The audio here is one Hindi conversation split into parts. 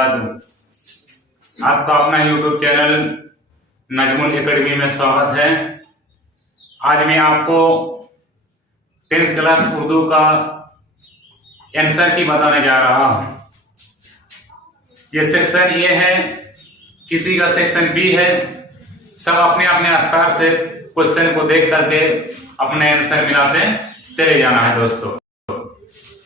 वबरकातुहू। आपका अपना यूट्यूब चैनल नजमुल एकेडमी में स्वागत है। आज मैं आपको 10th क्लास उर्दू का आंसर की बताने जा रहा हूँ। ये सेक्शन ए है, किसी का सेक्शन बी है। सब अपने अपने स्तर से क्वेश्चन को देख करके अपने आंसर मिलाते चले जाना है दोस्तों।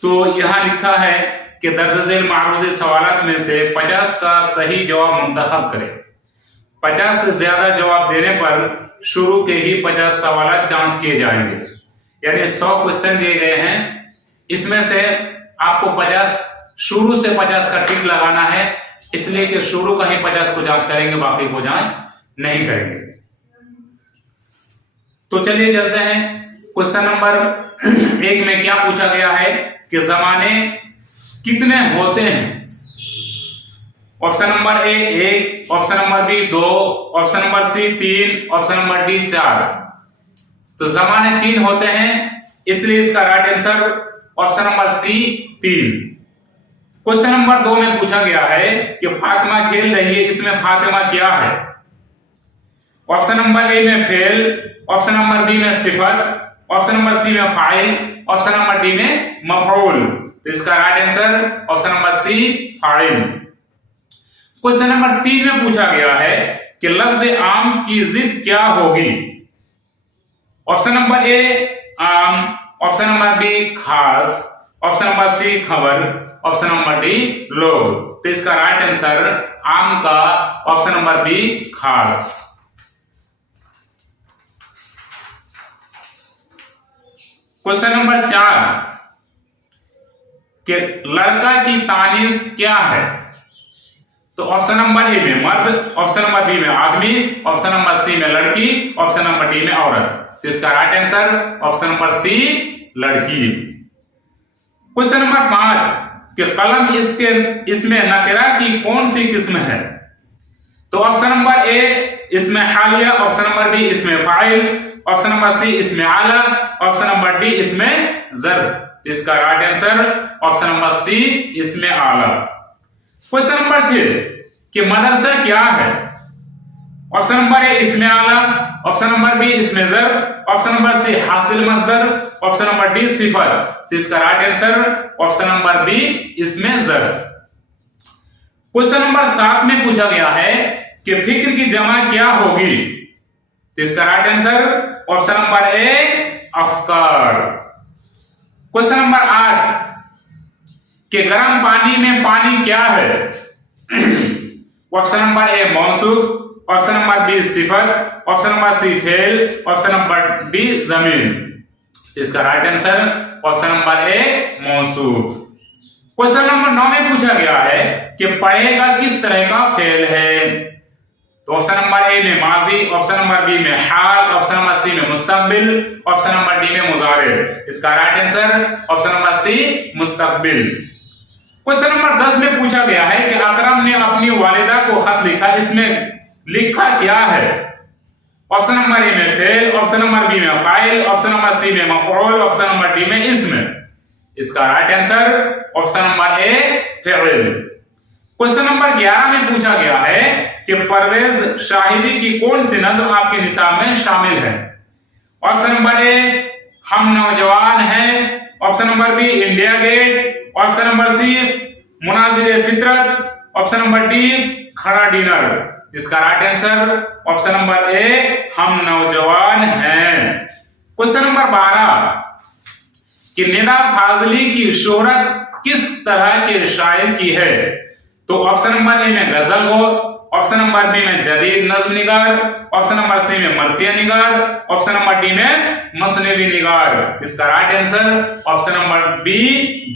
तो यहाँ लिखा है कि दर्ज झेल मारूज़ सवालात में से 50 का सही जवाब मुंतखब करें। 50 से ज्यादा जवाब देने पर शुरू के ही 50 सवालात जांच किए जाएंगे। यानी 100 क्वेश्चन दिए गए हैं, इसमें से आपको 50 शुरू से 50 का टिक लगाना है, इसलिए कि शुरू का ही 50 को जांच करेंगे, बाकी को जांच नहीं करेंगे। तो चलिए चलते हैं। क्वेश्चन नंबर 1 में क्या पूछा गया है कि जमाने कितने होते हैं। Option number A 1, option number B 2, option number C 3, option number D 4। तो जमाने 3 होते हैं, इसलिए इसका right answer option number C 3। Question number 2 में पूछा गया है कि फातिमा खेल रही है, इसमें फातिमा क्या है। ऑप्शन नंबर ए में फेल, ऑप्शन नंबर बी में सिफत, ऑप्शन नंबर सी में फाइल, ऑप्शन नंबर डी में मफऊल। तो इसका right answer option number C फाइल। क्वेश्चन नंबर 3 में पूछा गया है कि लफ्ज आम की जिद क्या होगी। ऑप्शन नंबर ए आम, ऑप्शन नंबर बी खास, ऑप्शन नंबर सी खबर, ऑप्शन नंबर डी लोग। तो इसका राइट आंसर आम का ऑप्शन नंबर बी खास। क्वेश्चन नंबर 4 कि लड़का की तानीज क्या है। तो ऑप्शन नंबर ए में मर्द, ऑप्शन नंबर बी में आदमी, ऑप्शन नंबर सी में लड़की, ऑप्शन नंबर डी में औरत। तो इसका right answer option number C लड़की। क्वेश्चन नंबर 5 कि कलम इसमें नकरा की कौन सी किस्म है। तो ऑप्शन नंबर ए इसमें हालिया, ऑप्शन नंबर बी इसमें फाइल, ऑप्शन नंबर सी इसमें आला, ऑप्शन नंबर डी इसमें ज़र्फ। इसका right answer option number C इसमें आला। क्वेश्चन नंबर 6 कि मदरसा क्या है। ऑप्शन नंबर ए इसमें आला, ऑप्शन नंबर बी इसमें ज़र्फ, ऑप्शन नंबर सी हासिल मस्दर, ऑप्शन नंबर डी सिफत। तो इसका right answer option number B इसमें ज़र्फ। क्वेश्चन नंबर 7 में पूछा गया है कि फिक्र की जमा क्या होगी। तो इसका right answer option number A अफकार। क्वेश्चन नंबर 8 कि गर्म पानी में पानी क्या है। ऑप्शन नंबर ए मौसूफ, ऑप्शन नंबर बी सिफत, ऑप्शन नंबर सी फेल, ऑप्शन नंबर डी जमीन। इसका right answer option number A मौसूफ। क्वेश्चन नंबर 9 में पूछा गया है कि पढ़ेगा किस तरह का फेल है। तो ऑप्शन नंबर ए में माजी, ऑप्शन नंबर बी में हाल, ऑप्शन नंबर सी में मुस्तकबिल, ऑप्शन नंबर डी में मुजारे। इसका right answer option number C मुस्तकबिल। क्वेश्चन नंबर 10 में पूछा गया है कि अकरम ने अपनी वालिदा को खत लिखा, इसमें लिखा क्या है। ऑप्शन नंबर ए में फेल, ऑप्शन नंबर बी में फाइल, ऑप्शन नंबर सी में मफऊल, ऑप्शन नंबर डी में इसमें। इसका राइट आंसर ऑप्शन नंबर ए फेल। क्वेश्चन नंबर 11 में पूछा गया है कि परवेज शाहिदी की कौन सी नज़्म आपके निसाब में शामिल है। ऑप्शन नंबर ए हम नौजवान हैं, option number B India gate, option number C मुनाजिर फितरत, ऑप्शन नंबर डी खड़ा डिनर। इसका right answer option number A हम नौजवान हैं। क्वेश्चन नंबर 12 कि निदा फाजली की शोहरत किस तरह के शायर की है। तो ऑप्शन नंबर ए में गजल हो, ऑप्शन नंबर बी में जदीद नज्म निगार, ऑप्शन नंबर सी में मरसिया निगार, ऑप्शन नंबर डी में मसनवी निगार। इसका right answer option number B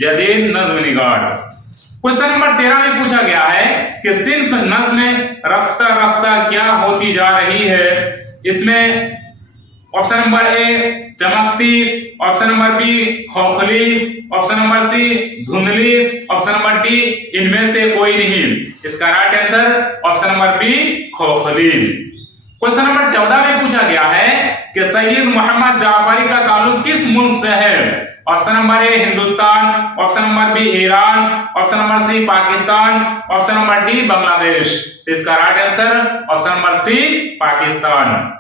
जदीद नज्म निगार। क्वेश्चन नंबर 13 में पूछा गया है कि सिंफ नज्म रफ्ता रफ्ता क्या होती जा रही है। इसमें ऑप्शन नंबर ए चमकती, ऑप्शन नंबर बी खोखली, ऑप्शन नंबर सी धुंधली, ऑप्शन नंबर डी इनमें से कोई नहीं। इसका right answer option number B खोखली। क्वेश्चन नंबर 14 में पूछा गया है कि सैयद मोहम्मद जाफरी का ताल्लुक किस मुल्क से है। Option number A Hindustan, option number B Iran, option number C Pakistan, option number D Bangladesh. इसका right answer option number C Pakistan.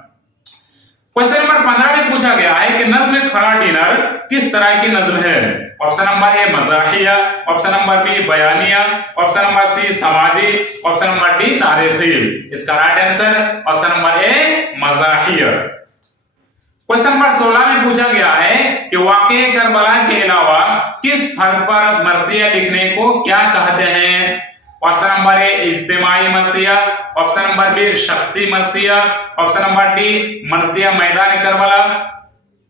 Question number 15 में पूछा गया है कि नज्म खरा डिनर किस तरह की नज्म है। ऑप्शन नंबर ए मज़ाहिया, ऑप्शन नंबर बी बयानिया, ऑप्शन नंबर सी समाजी, ऑप्शन नंबर डी तारीखी। इसका right answer option number A मज़ाहिया। क्वेश्चन नंबर 16 में पूछा गया है कि वाक़े करबला के अलावा किस फर्द पर मर्तिया लिखने को क्या कहते हैं। ऑप्शन नंबर ए इज्तिमाई मर्तिया, ऑप्शन नंबर बी शख्सी मर्सिया, ऑप्शन नंबर डी मर्सिया मैदान करबला,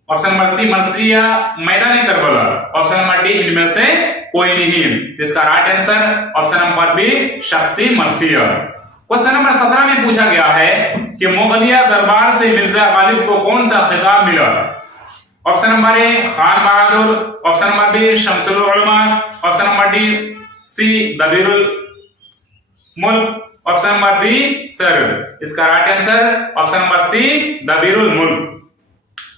ऑप्शन नंबर सी मर्सिया मैदान करबला, ऑप्शन नंबर डी इनमें से कोई नहीं। इसका right answer option number B शख्सी मर्सिया। क्वेश्चन नंबर 17 में पूछा गया है कि मुगलिया दरबार से मिर्जा गालिब को कौन सा खिताब मिला। Option number A Khan Bahadur, option number B शमसुल उलमा, ऑप्शन नंबर डी सी दबीरुल मुल्क, ऑप्शन नंबर डी सर। इसका right answer option number C दबीरुल मुल्क।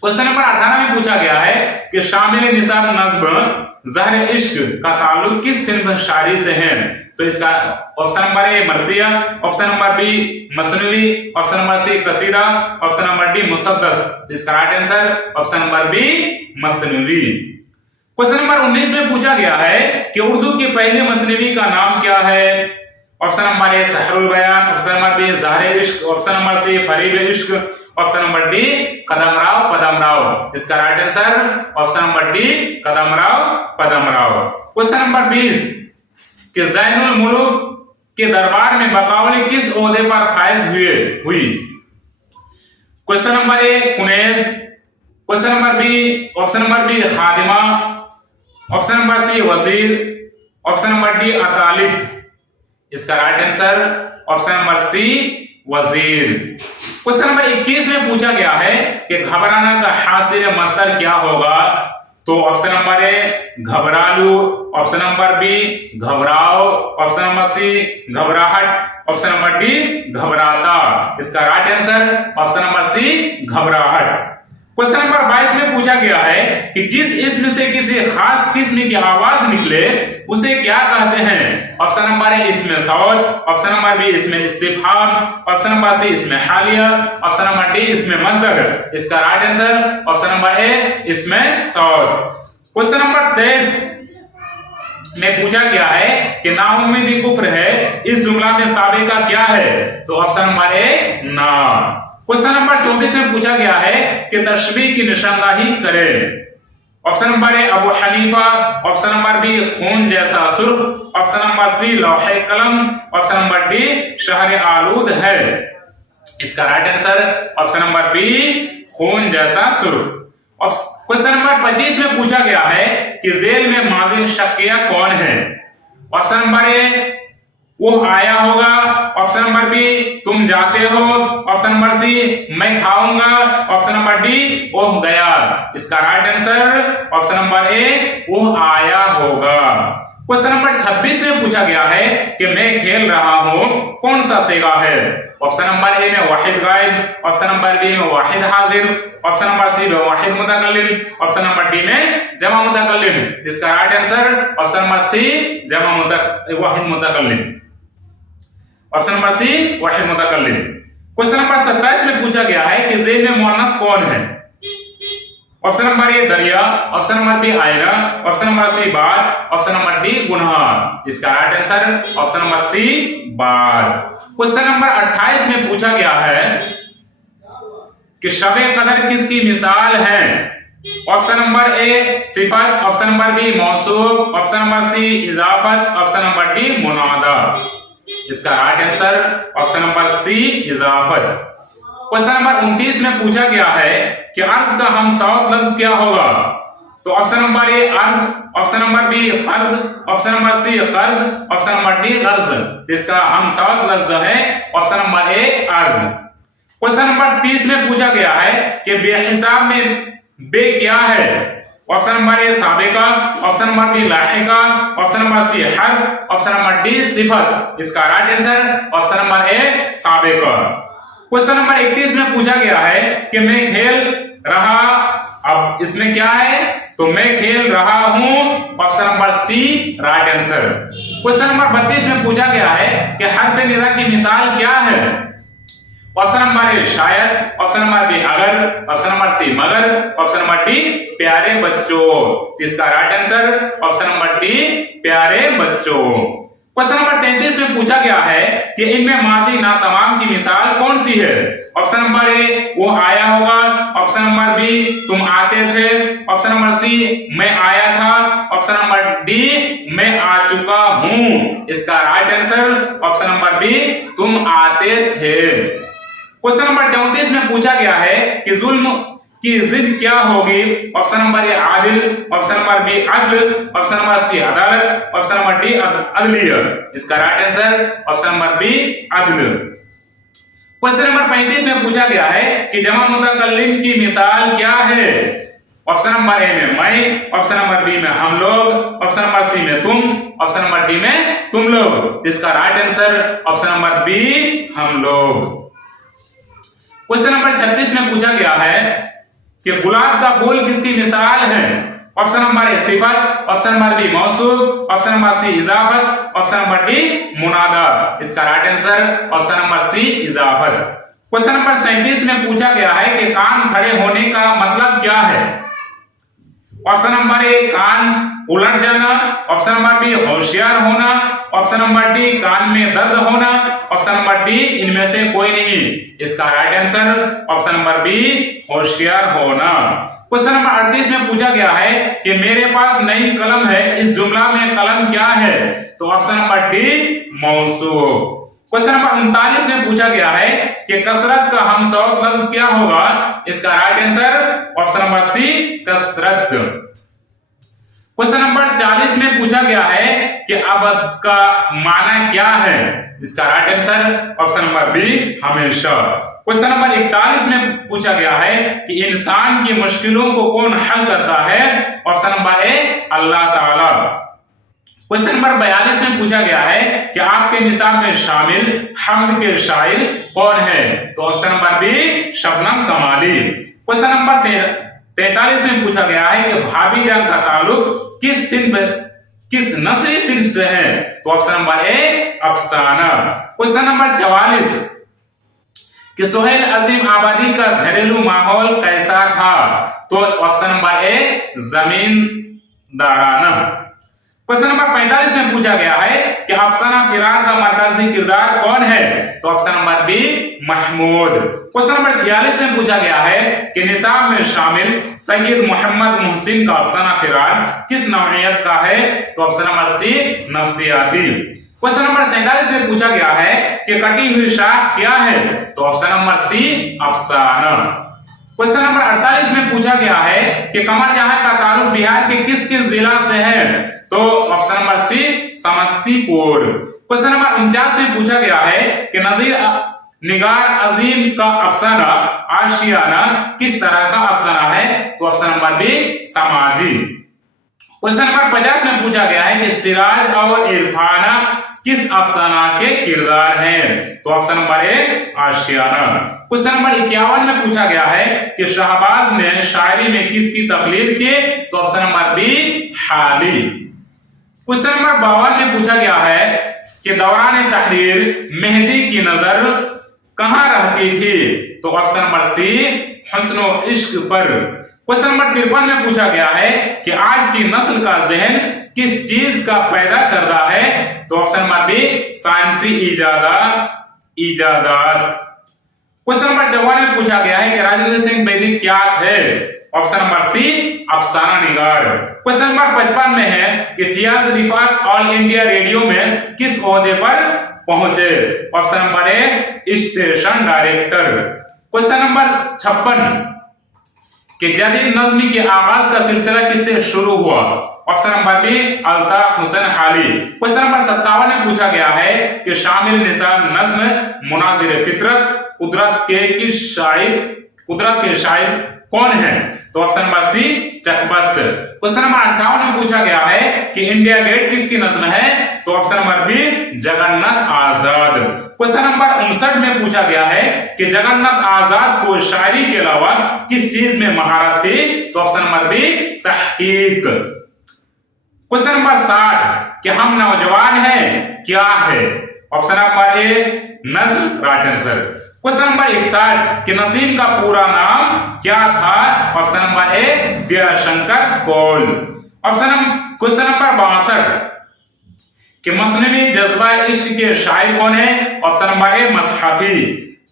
क्वेश्चन नंबर 18 में पूछा गया है कि शामिल निसाब नज्म ज़हर इश्क का ताल्लुक किस सिन्फ शायरी से है। तो इसका ऑप्शन नंबर ए मरसिया, ऑप्शन नंबर बी मसनवी, ऑप्शन नंबर सी कसीदा, ऑप्शन नंबर डी मुसद्दस। इसका right answer option number B मसनवी। क्वेश्चन नंबर 19 में पूछा गया है कि उर्दू की पहली मसनवी का नाम क्या है। ऑप्शन नंबर ए सहरुल बयान, ऑप्शन नंबर बी ज़हर इश्क, ऑप्शन नंबर सी फरीब इश्क, option number D Kadamrao Padamrao. इसका right answer option number D Kadamrao Padamrao. Question number 20 कि ज़ैनुल मुल्क के दरबार में बकौल किस ओहदे पर फाइज हुई। क्वेश्चन नंबर ए कुनैज, question number B option number B खादिमा, ऑप्शन नंबर सी वजीर, ऑप्शन नंबर डी अतालिक। इसका right answer option number C वजीर। क्वेश्चन नंबर 21 में पूछा गया है कि घबराना का हासिल मस्दर क्या होगा। तो ऑप्शन नंबर ए घबरालू, ऑप्शन नंबर बी घबराओ, ऑप्शन नंबर सी घबराहट, ऑप्शन नंबर डी घबराता। इसका right answer option number C घबराहट। क्वेश्चन नंबर 22 में पूछा गया है कि जिस इसम से किसी खास किस्म की आवाज निकले उसे क्या कहते हैं। ऑप्शन नंबर ए इसमें सौत, ऑप्शन नंबर बी इसमें इस्तिफहाम, ऑप्शन नंबर सी इसमें हालिया, ऑप्शन नंबर डी इसमें मस्दर। इसका right answer option number A इसमें सौत। क्वेश्चन नंबर 23 में पूछा गया है कि नाउम्मीदी कुफ्र है, इस जुमला में साबिका क्या है। तो ऑप्शन नंबर ए ना। क्वेश्चन नंबर 24 में पूछा गया है कि तशबीह की निशानदाही करें। Option number A Abu Hanifa, option number B खून जैसा सुर्ख, ऑप्शन नंबर सी लौहे कलम, ऑप्शन नंबर डी शहर आलूद है। इसका right answer option number B खून जैसा सुर्ख। क्वेश्चन नंबर 25 में पूछा गया है कि जेल में माजी शक्किया कौन है। ऑप्शन नंबर ए वो आया होगा, ऑप्शन नंबर बी तुम जाते हो, ऑप्शन नंबर सी मैं खाऊंगा, ऑप्शन नंबर डी वो गया। इसका राइट आंसर ऑप्शन नंबर ए वो आया होगा। क्वेश्चन नंबर 26 में पूछा गया है कि मैं खेल रहा हूं कौन सा सेगा है। ऑप्शन नंबर ए में वाहिद गायब, ऑप्शन नंबर बी में वाहिद हाजिर, ऑप्शन नंबर सी में वाहिद मुतकल्लिम, ऑप्शन नंबर डी में जमा मुतकल्लिम। इसका right answer option number C वाहिद मुतकल्लिम, ऑप्शन नंबर सी वाहिद मुतकल्लिम। क्वेश्चन नंबर 27 में पूछा गया है कि ज़ेल में मुअन्नस कौन है। ऑप्शन नंबर ए दरिया, ऑप्शन नंबर बी आईना, ऑप्शन नंबर सी बार, ऑप्शन नंबर डी गुनहा। इसका right answer option number C बार। क्वेश्चन नंबर 28 में पूछा गया है कि शबे कदर किसकी मिसाल है। ऑप्शन नंबर ए सिफत, ऑप्शन नंबर बी मौसूफ, ऑप्शन नंबर सी इजाफत, ऑप्शन नंबर डी मुनादा। इसका right answer option number C इजाफत। क्वेश्चन नंबर 29 में पूछा गया है कि अर्ज का हमसौत लफ्ज क्या होगा। तो ऑप्शन नंबर ए अर्ज, ऑप्शन नंबर बी फर्ज, ऑप्शन नंबर सी कर्ज, ऑप्शन नंबर डी गर्ज। इसका हमसौत लफ्ज है ऑप्शन नंबर ए अर्ज। क्वेश्चन नंबर 30 में पूछा गया है कि बेहिसाब में बे क्या है। ऑप्शन नंबर ए साबिका, ऑप्शन नंबर बी लाहिका, ऑप्शन नंबर सी हर, ऑप्शन नंबर डी सिफत। इसका right answer option number A साबिका। क्वेश्चन नंबर 31 में पूछा गया है कि मैं खेल रहा अब इसमें क्या है, तो मैं खेल रहा हूं, option number C right answer. Question number 32 में पूछा गया है कि हर्फ निदा की मिसाल क्या है। ऑप्शन नंबर ए शायद, ऑप्शन नंबर बी अगर, ऑप्शन नंबर सी मगर, ऑप्शन नंबर डी प्यारे बच्चों। इसका right answer option number D प्यारे बच्चों। क्वेश्चन नंबर 33 में पूछा गया है कि इनमें माजी ना तमाम की मिसाल कौन सी है। ऑप्शन नंबर ए वो आया होगा, ऑप्शन नंबर बी तुम आते थे, ऑप्शन नंबर सी मैं आया था, ऑप्शन नंबर डी मैं आ चुका हूं। इसका right answer option number B तुम आते थे। क्वेश्चन नंबर 34 में पूछा गया है कि जुल्म की जिद क्या होगी। ऑप्शन नंबर ए आदिल, ऑप्शन नंबर बी अदल, ऑप्शन नंबर सी अदालत, ऑप्शन नंबर डी अदलियत। इसका right answer option number B अदल। क्वेश्चन नंबर 35 में पूछा गया है कि जमा मुतकल्लिम की मिसाल क्या है। ऑप्शन नंबर ए में मैं, ऑप्शन नंबर बी में हम लोग, ऑप्शन नंबर सी में तुम, ऑप्शन नंबर डी में तुम लोग। इसका right answer option number B हम लोग। क्वेश्चन नंबर 36 में पूछा गया है कि गुलाब का फूल किसकी मिसाल है। ऑप्शन नंबर ए सिफत, ऑप्शन नंबर बी मौसूफ, ऑप्शन नंबर सी इजाफत, ऑप्शन नंबर डी मुनादा। इसका right answer option number C इजाफत। क्वेश्चन नंबर 37 में पूछा गया है कि कान खड़े होने का मतलब क्या है। ऑप्शन नंबर ए कान उलट जाना, ऑप्शन नंबर बी होशियार होना, ऑप्शन नंबर डी कान में दर्द होना, ऑप्शन नंबर डी इनमें से कोई नहीं। इसका right answer option number B होशियार होना। क्वेश्चन नंबर 38 में पूछा गया है कि मेरे पास नई कलम है, इस जुमला में कलम क्या है। तो ऑप्शन नंबर डी मौसूफ। क्वेश्चन नंबर 39 में पूछा गया है कि कसरत का हमशौत लफ्ज क्या होगा। इसका right answer option number C कसरत। क्वेश्चन नंबर 40 में पूछा गया है कि अबद का माना क्या है। इसका right answer option number B हमेशा। क्वेश्चन नंबर 41 में पूछा गया है कि इंसान की मुश्किलों को कौन हल करता है। ऑप्शन नंबर ए अल्लाह ताला। क्वेश्चन नंबर 42 में पूछा गया है कि आपके निसाब में शामिल हम्द के शायर कौन है। तो ऑप्शन नंबर बी शबनम कमाली। क्वेश्चन नंबर 43 में पूछा गया है कि भाभी जान का ताल्लुक किस नस्री सिंफ से है। तो ऑप्शन नंबर ए अफसाना। क्वेश्चन नंबर 44 कि सोहेल अजीम आबादी का घरेलू माहौल कैसा था। तो ऑप्शन नंबर ए जमींदाराना। क्वेश्चन नंबर 45 में पूछा गया है कि अफसाना फिराक का मरकजी किरदार कौन है। तो option number B Mahmood. Question number 46 में पूछा गया है कि निसाब में शामिल सैयद मोहम्मद मुहसिन का अफसाना फिराक किस नौइयत का है। तो ऑप्शन नंबर सी नफ्सियाती। क्वेश्चन नंबर 47 में पूछा गया है कि कटी हुई शाख क्या है। तो ऑप्शन नंबर सी अफसाना। क्वेश्चन नंबर 48 में पूछा गया है कि कमर जहां का ताल्लुक बिहार के किस किस जिला से है। तो option number C Samastipur. Question number 49 में पूछा गया है कि नजीर निगार अजीम का अफसाना आशियाना किस तरह का अफसाना है। तो ऑप्शन नंबर बी समाजी। क्वेश्चन नंबर 50 में पूछा गया है कि सिराज और इरफाना किस अफसाना के किरदार हैं। तो ऑप्शन नंबर ए आशियाना। क्वेश्चन नंबर 51 में पूछा गया है कि शाहबाज ने शायरी में किसकी तकलीद की। तो ऑप्शन नंबर बी हाली। क्वेश्चन नंबर 52 में पूछा गया है कि दौरान तहरीर मेहदी की नजर कहां रहती थी। तो ऑप्शन नंबर सी हुस्न इश्क पर। क्वेश्चन नंबर 53 में पूछा गया है कि आज की नस्ल का जहन किस चीज का पैदा करता है। तो ऑप्शन नंबर बी साइंसी इजादात। क्वेश्चन नंबर 54 में पूछा गया है कि राजेंद्र सिंह बेदी क्या थे। ऑप्शन नंबर सी अफसाना निगार। क्वेश्चन नंबर 55 में है कि फियाज रिफात ऑल इंडिया रेडियो में किस ओहदे पर पहुंचे। ऑप्शन नंबर ए स्टेशन डायरेक्टर। क्वेश्चन नंबर 56 कि जदीद नज्मी के आगाज का सिलसिला किससे शुरू हुआ। Option number B Altaf Hussain Hali. Question number 57 में पूछा गया है कि शामिल निसाब नज्म मुनाजिर फितरत कुदरत के शायर कौन है? तो option number C Chakbast. Question number 58 में पूछा गया है कि इंडिया गेट किसकी नज्म है? तो ऑप्शन नंबर बी जगन्नाथ आजाद। क्वेश्चन नंबर 59 में पूछा गया है कि जगन्नाथ आजाद को शायरी के अलावा किस चीज में महारत थी? तो ऑप्शन नंबर बी तहकीक। क्वेश्चन नंबर 60 कि हम नौजवान हैं क्या है? ऑप्शन नंबर ए नज्म, राइट आंसर। क्वेश्चन नंबर 61 कि नसीम का पूरा नाम क्या था? Option number A Dayashankar Kaul. Question number 62 कि मसनवी जज्बा इश्क के शायर कौन है? Option number A Mushafi.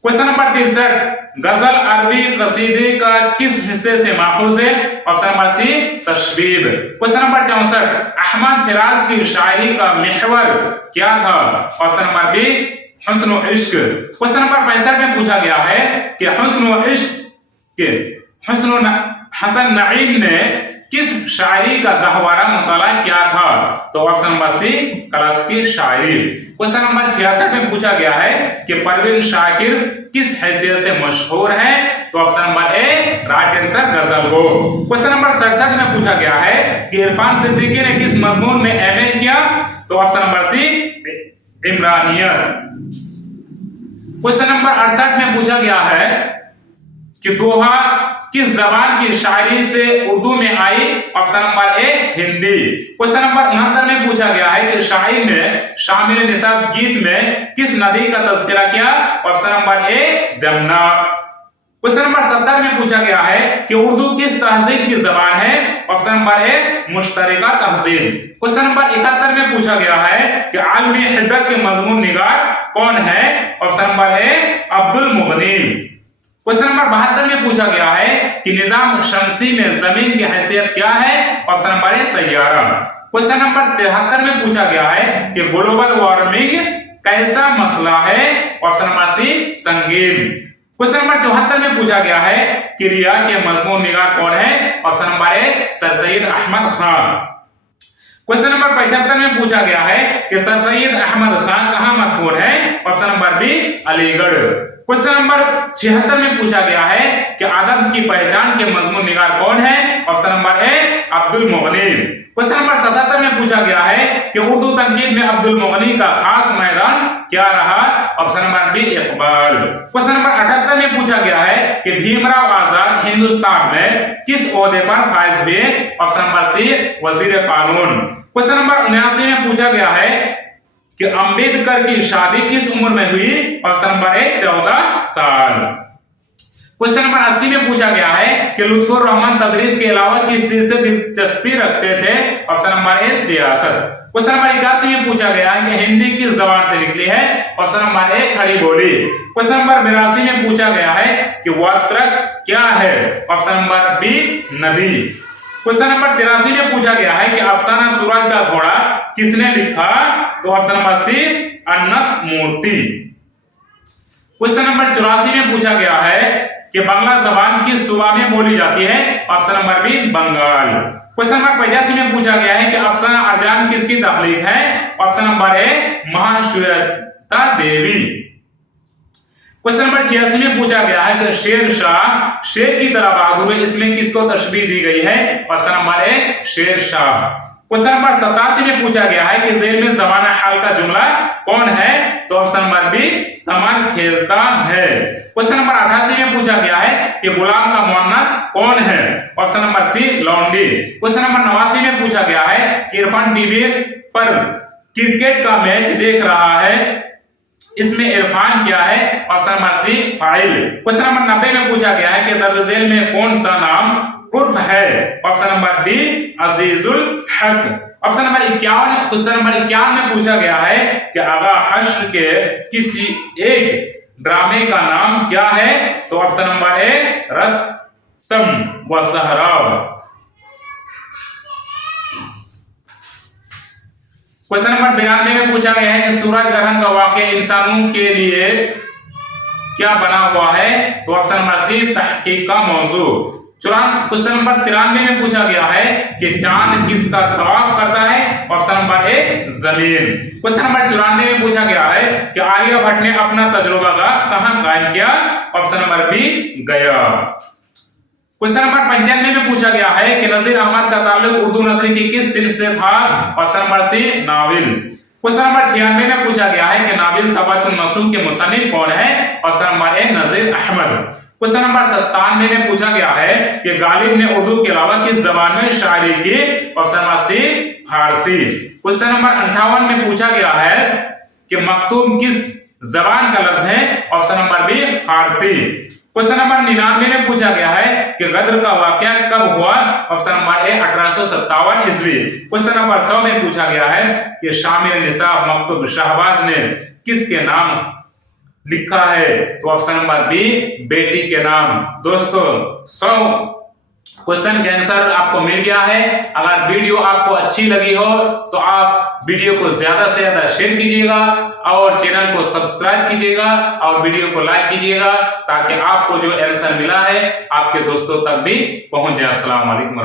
Question number 63 गजल अरबी कसीदे का किस हिस्से से माखूज है? ऑप्शन नंबर सी तशबीब। क्वेश्चन नंबर 64 अहमद फिराज की शायरी का महवर क्या था? ऑप्शन नंबर बी हुस्न व इश्क। क्वेश्चन नंबर 65 में पूछा गया है कि हुस्न व इश्क के हसन नईम ने किस शायरी का गहवारा मुताला क्या था? तो ऑप्शन नंबर सी कलश की शायरी। क्वेश्चन नंबर 66 में पूछा गया है कि परवीन शाकिर किस हैसियत से मशहूर है? तो ऑप्शन नंबर ए राइट आंसर गजल गो। क्वेश्चन नंबर 67 में पूछा गया है कि इरफान सिद्दीकी ने किस मजमून में एमए किया? तो ऑप्शन नंबर सी इमरानियत। क्वेश्चन नंबर 68 में पूछा गया है कि दोहा किस जबान की शायरी से उर्दू में आई? Option number A Hindi. Question number 69 में पूछा गया है कि शायर ने शामिल निसाब गीत में किस नदी का तज़किरा किया? ऑप्शन नंबर ए जमुना। क्वेश्चन नंबर 70 में पूछा गया है कि उर्दू किस तहजीब की जबान है? ऑप्शन नंबर ए मुश्तरका तहजीब। क्वेश्चन नंबर 71 में पूछा गया है कि आलमी हिद्दत के मजमून निगार कौन है? ऑप्शन नंबर ए अब्दुल मुगनी। क्वेश्चन नंबर 72 में पूछा गया है कि निजाम शमसी में जमीन की हैसियत क्या है? ऑप्शन नंबर ए सैयारा। क्वेश्चन नंबर 73 में पूछा गया है कि ग्लोबल वार्मिंग कैसा मसला है? ऑप्शन नंबर सी संगीन। क्वेश्चन नंबर 74 में पूछा गया है कि रिया के मजमून निगार कौन है? Option number A sir Syed Ahmad Khan. Question number 75 में पूछा गया है कि सर सैयद अहमद खान कहां मदफून है? Option number B Aligarh. Question number 76 में पूछा गया है कि अदब की पहचान के मजमून निगार कौन है? ऑप्शन नंबर ए अब्दुल मुगनी। क्वेश्चन नंबर 77 में पूछा गया है कि उर्दू तनकीद में अब्दुल मुगनी का खास मैदान क्या रहा? Option number B Iqbal. Question number 78 में पूछा गया है कि भीमराव आजाद हिंदुस्तान में किस ओहदे पर फाइज हुए? ऑप्शन नंबर सी वजीर कानून। क्वेश्चन नंबर 79 में पूछा गया है कि अंबेडकर की शादी किस उम्र में हुई? ऑप्शन नंबर ए 14 साल। क्वेश्चन नंबर 80 में पूछा गया है कि लुत्फुर रहमान तदरीस के अलावा किस चीज से दिलचस्पी रखते थे? ऑप्शन नंबर ए सियासत। क्वेश्चन नंबर 81 में पूछा गया है कि हिंदी किस जबान से निकली है? ऑप्शन नंबर ए खड़ी बोली। क्वेश्चन नंबर 82 में पूछा गया है कि वात्रक क्या है? ऑप्शन नंबर बी नदी। क्वेश्चन नंबर 83 में पूछा गया है कि अफसाना सूरज का घोड़ा किसने लिखा? तो ऑप्शन नंबर सी अन्नत मूर्ति। क्वेश्चन नंबर 84 में पूछा गया है कि बांग्ला जबान किस सूबा में बोली जाती है? Option number B Bengal. Question number 85 में पूछा गया है कि अफसाना अरजान किसकी तख्लीक है? Option number A Mahasweta Devi. Question number 86 में पूछा गया है कि शेर शाह शेर की तरह बहादुर है, इसमें किसको तशबीह दी गई है? ऑप्शन नंबर ए शेर शाह। क्वेश्चन नंबर 87 में पूछा गया है कि जेल में ज़माना हाल का जुमला कौन है? तो ऑप्शन नंबर बी सामान खेलता है। क्वेश्चन नंबर 88 में पूछा गया है कि गुलाम का मुअन्नस कौन है? ऑप्शन नंबर सी लौंडी। क्वेश्चन नंबर 89 में पूछा गया है कि इरफान टीवी पर क्रिकेट का मैच देख रहा है, इसमें इरफान क्या है? ऑप्शन नंबर सी फाइल। क्वेश्चन नंबर 90 में पूछा गया है कि दर्ज झेल में कौन सा नाम उर्फ है? ऑप्शन नंबर डी अजीजुल हक। ऑप्शन नंबर 51 क्वेश्चन नंबर 51 में पूछा गया है कि आगा हश्र के किसी एक ड्रामे का नाम क्या है? तो ऑप्शन नंबर ए रस्तम व सहराब। क्वेश्चन नंबर 92 में पूछा गया है कि सूरज ग्रहण का वाक़या इंसानों के लिए क्या बना हुआ है? तो ऑप्शन नंबर सी तहकीक का मौजू। क्वेश्चन नंबर 93 में पूछा गया है कि चांद किसका तवाफ करता है? ऑप्शन नंबर ए जमीन। क्वेश्चन नंबर 94 में पूछा गया है कि आर्यभट्ट ने अपना तजुर्बा कहां कायम किया? ऑप्शन नंबर बी गया। क्वेश्चन नंबर 95 में पूछा गया है कि नजीर अहमद का ताल्लुक उर्दू नसरी की किस सिन्फ से था? Option number C novel. Question number 96 में पूछा गया है कि नाविल तबातुन नसूख के मुसन्निफ कौन है? Option number A Nazir Ahmad. Question number 97 में पूछा गया है कि गालिब ने उर्दू के अलावा किस जबान में शायरी की? ऑप्शन नंबर सी फारसी। क्वेश्चन नंबर 58 में पूछा गया है कि मकतूम किस जबान का लफ्ज है? ऑप्शन नंबर बी फारसी। क्वेश्चन नंबर 99 में पूछा गया है कि गद्र का वाकया कब हुआ? ऑप्शन नंबर ए 1857 ईस्वी। क्वेश्चन नंबर 100 में पूछा गया है कि शामिल निसाब मकतूब शाहबाज ने किसके नाम लिखा है? तो ऑप्शन नंबर बी बेटी के नाम। दोस्तों 100 क्वेश्चन के आंसर आपको मिल गया है। अगर वीडियो आपको अच्छी लगी हो तो आप वीडियो को ज्यादा से ज्यादा शेयर कीजिएगा और चैनल को सब्सक्राइब कीजिएगा और वीडियो को लाइक कीजिएगा ताकि आपको जो आंसर मिला है आपके दोस्तों तक भी पहुंच जाए। अस्सलाम वालेकुम।